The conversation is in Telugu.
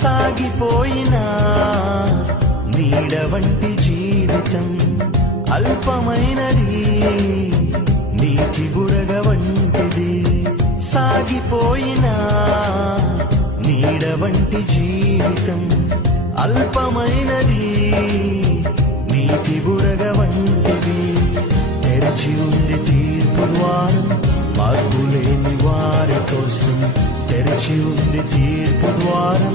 సాగిపోయినా నీడ వంటి జీవితం అల్పమైనది, నీటి బుడగ వంటిది. సాగిపోయినా నీడ వంటి జీవితం అల్పమైనది, నీటి బుడగ వంటిది. తెరచి ఉంది తీర్పు ద్వారం మార్పులేని వారి కోసం, తెరచి ఉంది తీర్పు ద్వారం